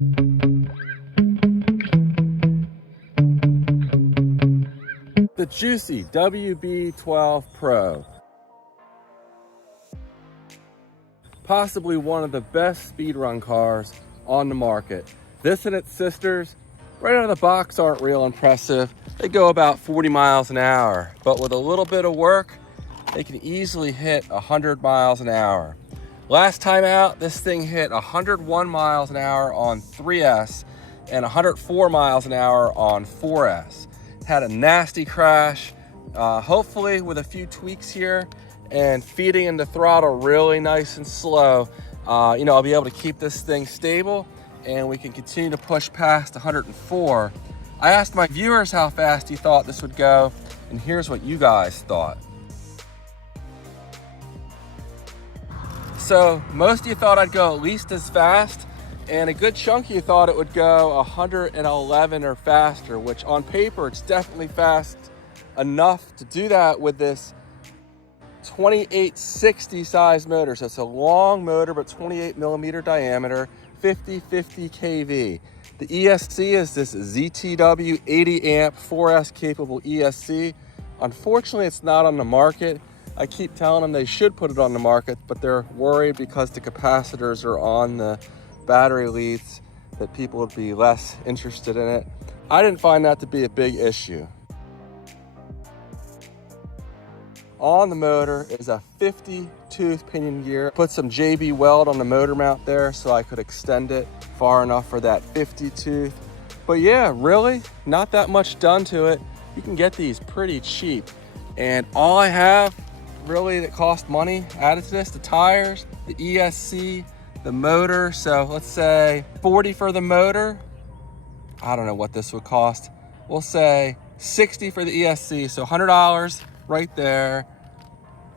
The Jiusi WB12Pro. Possibly one of the best speedrun cars on the market. This and its sisters, right out of the box, aren't real impressive. They go about 40 miles an hour, but with a little bit of work, they can easily hit 100 miles an hour. Last time out, this thing hit 101 miles an hour on 3S and 104 miles an hour on 4S. Had a nasty crash, hopefully with a few tweaks here and feeding into throttle really nice and slow. I'll be able to keep this thing stable and we can continue to push past 104. I asked my viewers how fast you thought this would go, and here's what you guys thought. So most of you thought I'd go at least as fast, and a good chunk of you thought it would go 111 or faster, which on paper, it's definitely fast enough to do that with this 2860 size motor. So it's a long motor, but 28 millimeter diameter, 50 kV. The ESC is this ZTW 80 amp 4S capable ESC. Unfortunately, it's not on the market. I keep telling them they should put it on the market, but they're worried because the capacitors are on the battery leads that people would be less interested in it. I didn't find that to be a big issue. On the motor is a 50 tooth pinion gear. Put some JB weld on the motor mount there so I could extend it far enough for that 50 tooth. But yeah, really not that much done to it. You can get these pretty cheap. And all I have really that cost money added to this, the tires, the ESC, the motor. So let's say 40 for the motor. I don't know what this would cost. We'll say 60 for the ESC. So $100 right there.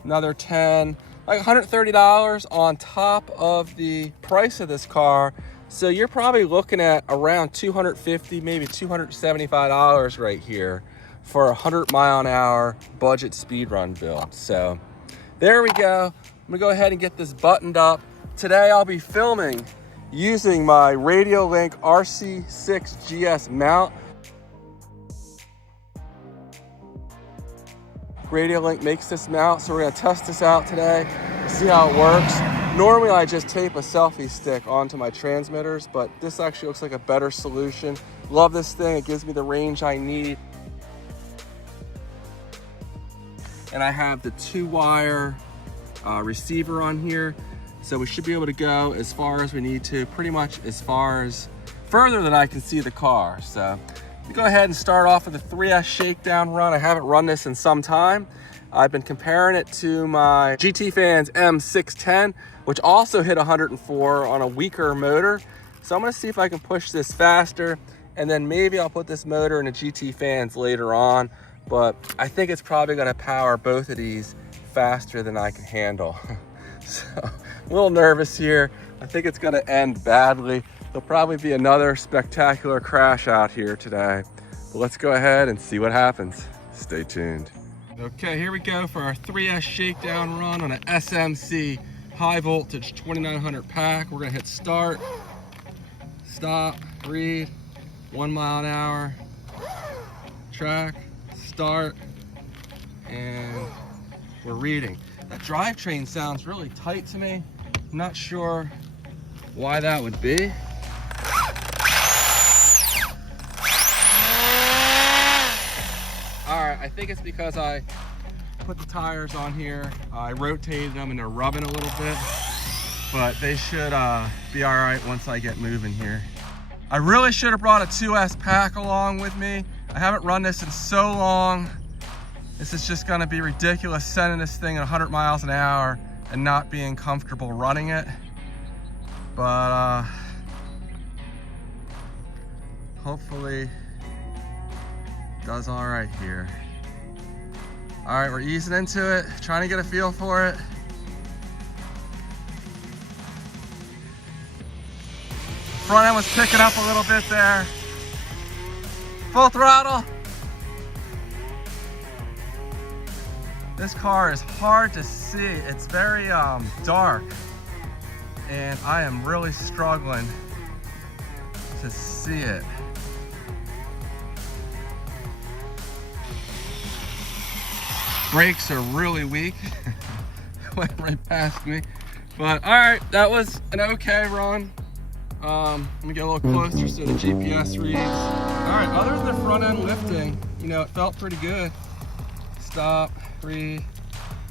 Another 10, like $130 on top of the price of this car. So you're probably looking at around $250, maybe $275 right here for a 100-mile-an-hour budget speedrun build. So there we go. I'm gonna go ahead and get this buttoned up. Today I'll be filming using my Radiolink RC6GS mount. Radiolink makes this mount, so we're gonna test this out today, see how it works. Normally I just tape a selfie stick onto my transmitters, but this actually looks like a better solution. Love this thing, it gives me the range I need. And I have the 2-wire receiver on here, so we should be able to go as far as we need to, pretty much as far as further than I can see the car. So go ahead and start off with a 3S shakedown run. I haven't run this in some time. I've been comparing it to my GT Fans M610, which also hit 104 on a weaker motor. So I'm gonna see if I can push this faster, and then maybe I'll put this motor in a GT Fans later on, but I think it's probably gonna power both of these faster than I can handle. So I'm a little nervous here. I think it's gonna end badly. There'll probably be another spectacular crash out here today. But let's go ahead and see what happens. Stay tuned. Okay, here we go for our 3S shakedown run on an SMC high voltage 2900 pack. We're gonna hit start, stop, read, 1 mile an hour, track, start, and we're reading. That drivetrain sounds really tight to me. I'm not sure why that would be. All right, I think it's because I put the tires on here. I rotated them and they're rubbing a little bit, but they should be all right once I get moving here. I really should have brought a 2S pack along with me. I haven't run this in so long. This is just gonna be ridiculous sending this thing at 100 miles an hour and not being comfortable running it. But hopefully does all right here. All right, we're easing into it, trying to get a feel for it. Front end was picking up a little bit there. Full throttle. This car is hard to see. It's very dark, and I am really struggling to see it. Brakes are really weak. Went right past me. But all right, that was an okay run. Let me get a little closer so the GPS reads. All right, other than the front end lifting, you know, it felt pretty good. Stop, breathe,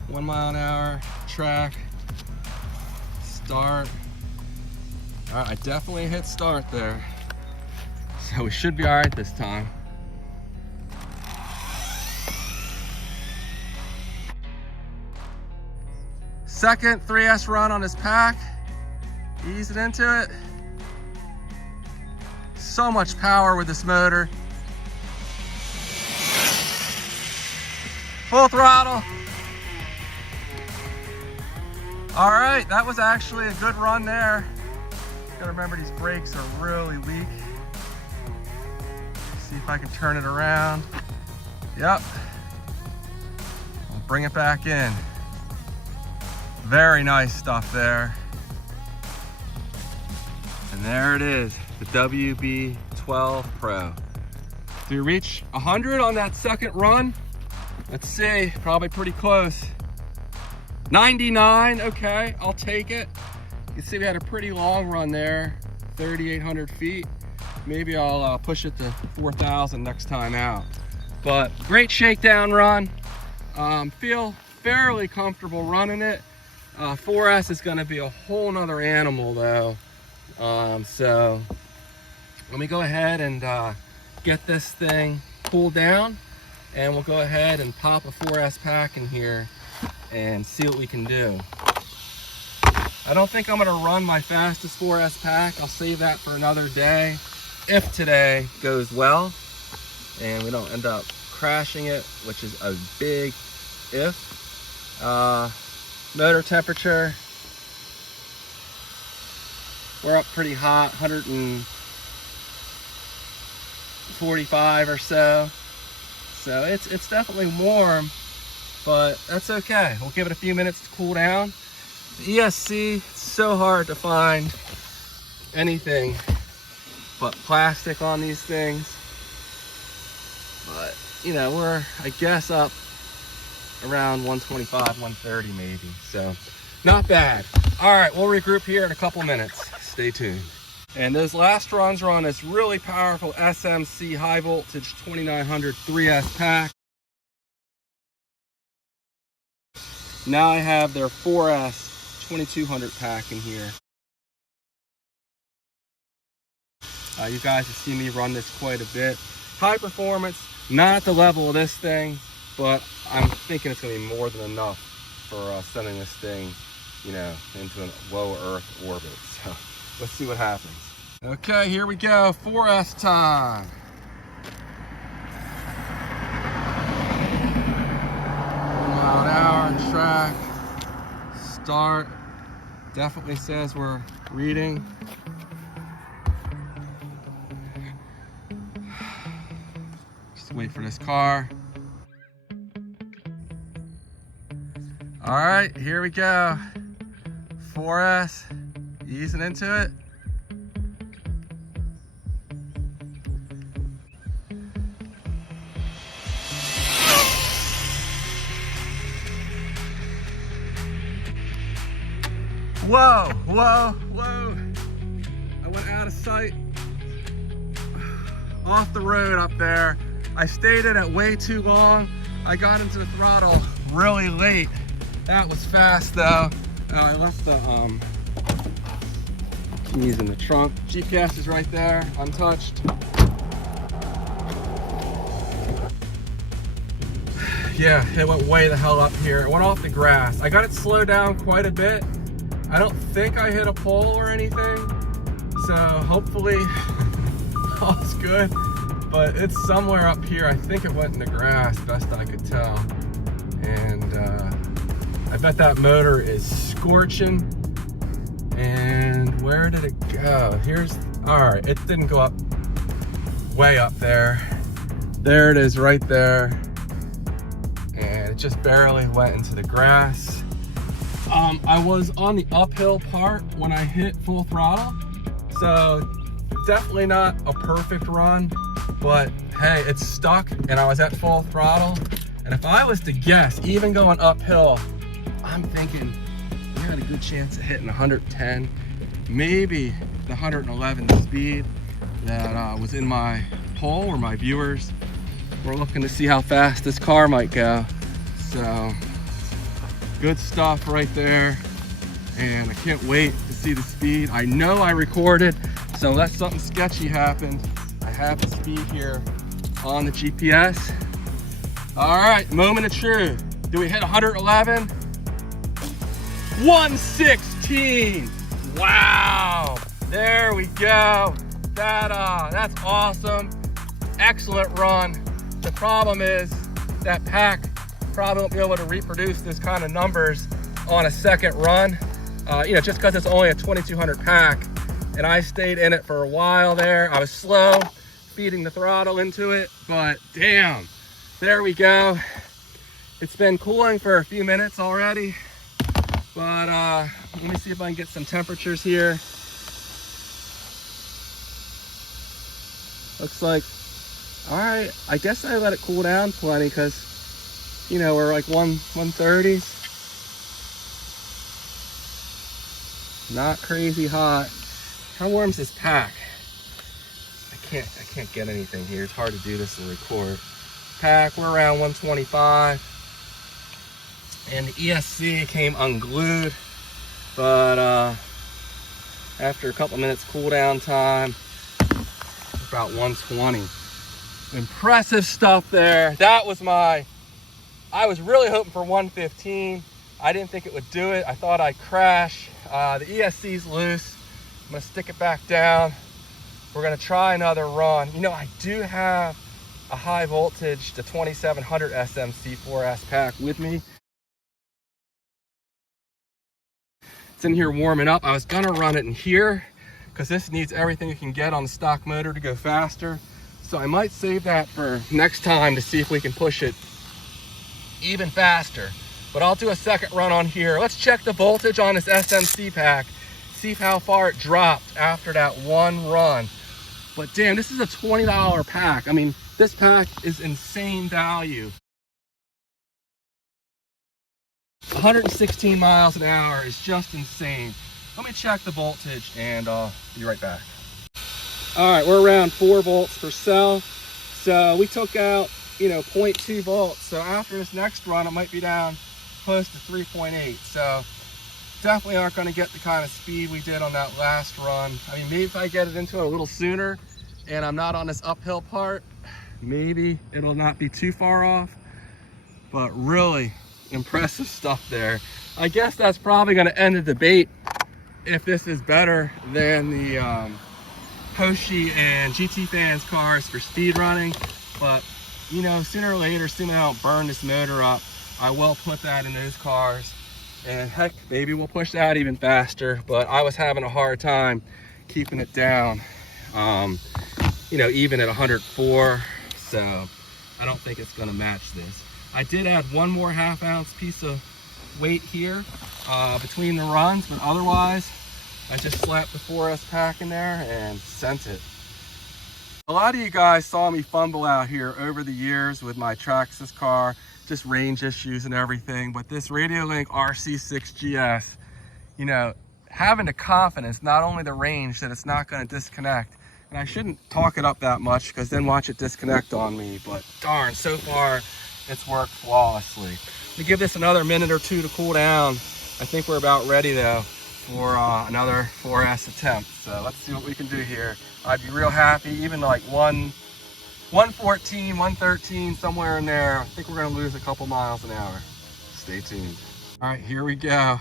1 mile an hour, track, start. All right, I definitely hit start there. So we should be all right this time. Second 3S run on this pack, easing into it. So much power with this motor. Full throttle. All right, that was actually a good run there. Gotta remember these brakes are really weak. See if I can turn it around. Yep. I'll bring it back in. Very nice stuff there. And there it is, the WB12Pro. Do you reach 100 on that second run? Let's see, probably pretty close. 99, okay, I'll take it. You can see we had a pretty long run there, 3,800 feet. Maybe I'll push it to 4,000 next time out. But great shakedown run. Feel fairly comfortable running it. 4S is gonna be a whole nother animal though. So let me go ahead and get this thing cooled down, and we'll go ahead and pop a 4S pack in here and see what we can do. I don't think I'm gonna run my fastest 4S pack. I'll save that for another day, if today goes well and we don't end up crashing it, which is a big if. Motor temperature, we're up pretty hot, 145 or so. So it's definitely warm, but that's okay. We'll give it a few minutes to cool down. The ESC, it's so hard to find anything but plastic on these things. But, you know, we're, I guess, up around 125, 130 maybe. So, not bad. All right, we'll regroup here in a couple minutes. Stay tuned. And those last runs are on this really powerful SMC high voltage 2900 3S pack. Now I have their 4S 2200 pack in here. You guys have seen me run this quite a bit. High performance, not at the level of this thing, but I'm thinking it's gonna be more than enough for sending this thing, you know, into a low Earth orbit. So let's see what happens. Okay, here we go, 4S time. 1 mile an hour, track, start. Definitely says we're reading. Just wait for this car. All right, here we go. 4S, easing into it. Whoa, whoa, whoa. I went out of sight. Off the road up there. I stayed in it way too long. I got into the throttle really late. That was fast though. I left the keys in the trunk. GPS is right there, untouched. Yeah, it went way the hell up here. It went off the grass. I got it slowed down quite a bit. I don't think I hit a pole or anything, so hopefully all's good. But it's somewhere up here. I think it went in the grass, best I could tell. And I bet that motor is scorching. And where did it go? Here's, all right, it didn't go up way up there. There it is right there. And it just barely went into the grass. I was on the uphill part when I hit full throttle. So Definitely not a perfect run, but hey, it's stuck and I was at full throttle. And if I was to guess, even going uphill, I'm thinking we had a good chance of hitting 110, maybe the 111 speed that was in my poll or my viewers. We're looking to see how fast this car might go. So good stuff right there. And I can't wait to see the speed. I know I recorded, so unless something sketchy happened, I have the speed here on the GPS. All right, moment of truth. Do we hit 111? 116. Wow, there we go. That's awesome. Excellent run. The problem is that pack probably won't be able to reproduce this kind of numbers on a second run. You know, just because it's only a 2200 pack, and I stayed in it for a while there. I was slow feeding the throttle into it, but damn, there we go. It's been cooling for a few minutes already, but let me see if I can get some temperatures here. Looks like, all right, I guess I let it cool down plenty because, you know, we're like 130s. Not crazy hot. How warm is this pack? I can't get anything here. It's hard to do this and record. Pack, we're around 125. And the ESC came unglued, but after a couple minutes cool down time, about 120. Impressive stuff there. That was I was really hoping for 115. I didn't think it would do it. I thought I'd crash. The ESC's loose. I'm gonna stick it back down. We're gonna try another run. You know, I do have a high voltage, the 2700 SMC4S pack with me. It's in here warming up. I was gonna run it in here because this needs everything you can get on the stock motor to go faster. So I might save that for next time to see if we can push it even faster. But I'll do a second run on here. Let's check the voltage on this SMC pack. See how far it dropped after that one run. But damn, this is a $20 pack. I mean, this pack is insane value. 116 miles an hour is just insane. Let me check the voltage and I'll be right back. All right, we're around 4 volts per cell. So we took out, you know, 0.2 volts. So after this next run, it might be down close to 3.8. So definitely aren't going to get the kind of speed we did on that last run. I mean, maybe if I get it into it a little sooner and I'm not on this uphill part, maybe it'll not be too far off. But really impressive stuff there. I guess that's probably going to end the debate if this is better than the Hoshi and GT Fans cars for speed running. But you know, sooner or later, assuming I don't burn this motor up, I will put that in those cars, and heck, maybe we'll push that even faster. But I was having a hard time keeping it down, you know, even at 104. So I don't think it's going to match this. I did add one more half-ounce piece of weight here between the runs, but otherwise I just slapped the 4S pack in there and sent it. A lot of you guys saw me fumble out here over the years with my Traxxas car, just range issues and everything, but this Radiolink RC6GS, you know, having the confidence, not only the range, that it's not going to disconnect. And I shouldn't talk it up that much because then watch it disconnect on me, but darn, so far it's worked flawlessly. To give this another minute or two to cool down, I think we're about ready though for another 4S attempt. So let's see what we can do here. I'd be real happy, even like 114, 113, somewhere in there. I think we're gonna lose a couple miles an hour. Stay tuned. All right, here we go.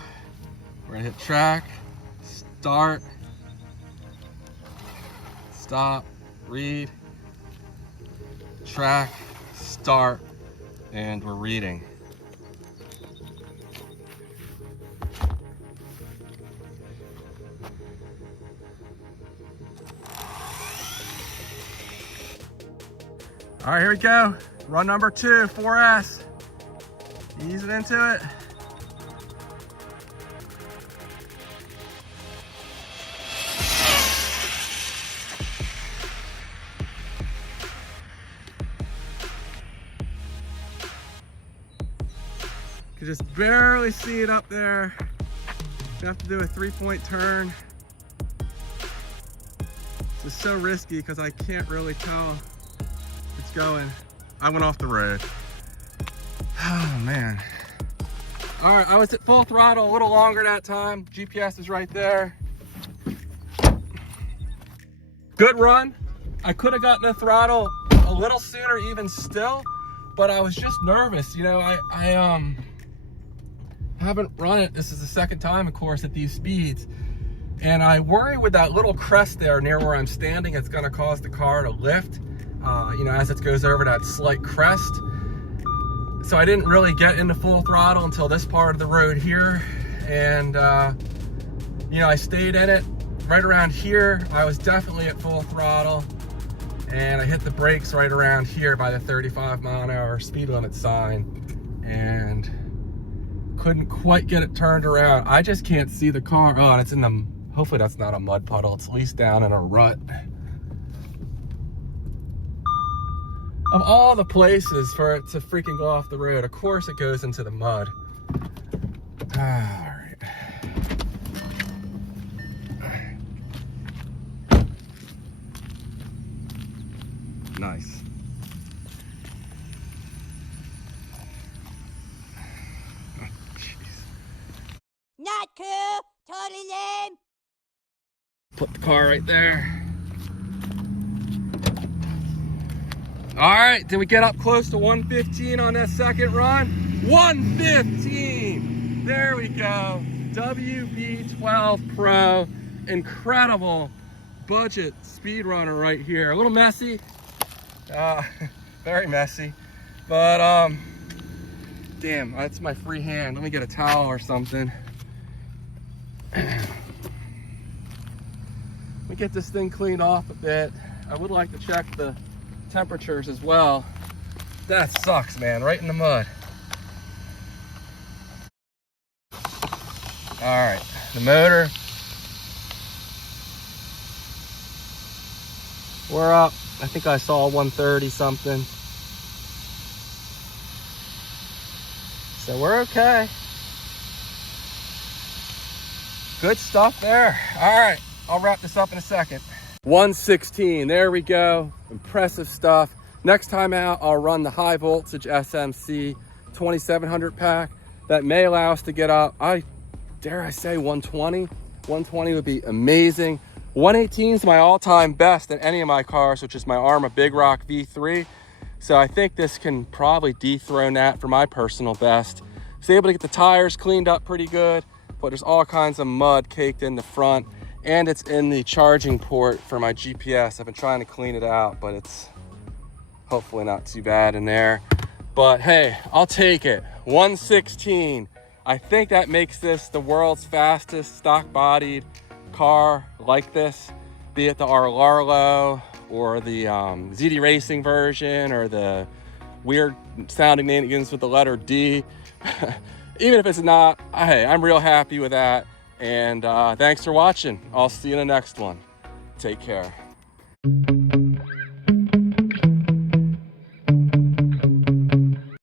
We're gonna hit track, start, stop, read, track, start, and we're reading. All right, here we go. Run number 2, 4S. Ease it into it. You can just barely see it up there. You have to do a 3-point turn. It's so risky because I can't really tell it's going. I went off the road. Oh man. All right, I was at full throttle a little longer that time. GPS is right there. Good run. I could have gotten the throttle a little sooner even still, but I was just nervous. You know, I haven't run it. This is the second time, of course, at these speeds. And I worry with that little crest there near where I'm standing, it's gonna cause the car to lift, you know, as it goes over that slight crest. So I didn't really get into full throttle until this part of the road here. And, you know, I stayed in it right around here. I was definitely at full throttle. And I hit the brakes right around here by the 35-mile-an-hour speed limit sign. And couldn't quite get it turned around. I just can't see the car. Oh, and it's in the, hopefully that's not a mud puddle. It's at least down in a rut. Of all the places for it to freaking go off the road, of course it goes into the mud. All right. Nice. Not cool, totally lame. Put the car right there. All right, did we get up close to 115 on that second run? 115, there we go. WB12Pro, incredible budget speed runner right here. A little messy, very messy, but damn, that's my free hand. Let me get a towel or something. Let me get this thing cleaned off a bit. I would like to check the temperatures as well. That sucks, man, right in the mud. All right, the motor. We're up. I think I saw 130 something. So we're okay. Good stuff there. All right, I'll wrap this up in a second. 116, there we go. Impressive stuff. Next time out, I'll run the high voltage SMC 2700 pack. That may allow us to get up, dare I say 120? 120 would be amazing. 118 is my all-time best in any of my cars, which is my Arrma Big Rock V3. So I think this can probably dethrone that for my personal best. Was able to get the tires cleaned up pretty good, but there's all kinds of mud caked in the front. And it's in the charging port for my GPS. I've been trying to clean it out, but it's hopefully not too bad in there. But hey, I'll take it. 116. I think that makes this the world's fastest stock-bodied car like this, be it the Rlaarlo or the ZD Racing version or the weird sounding name begins with the letter D. Even if it's not, hey, I'm real happy with that. And thanks for watching. I'll see you in the next one. Take care.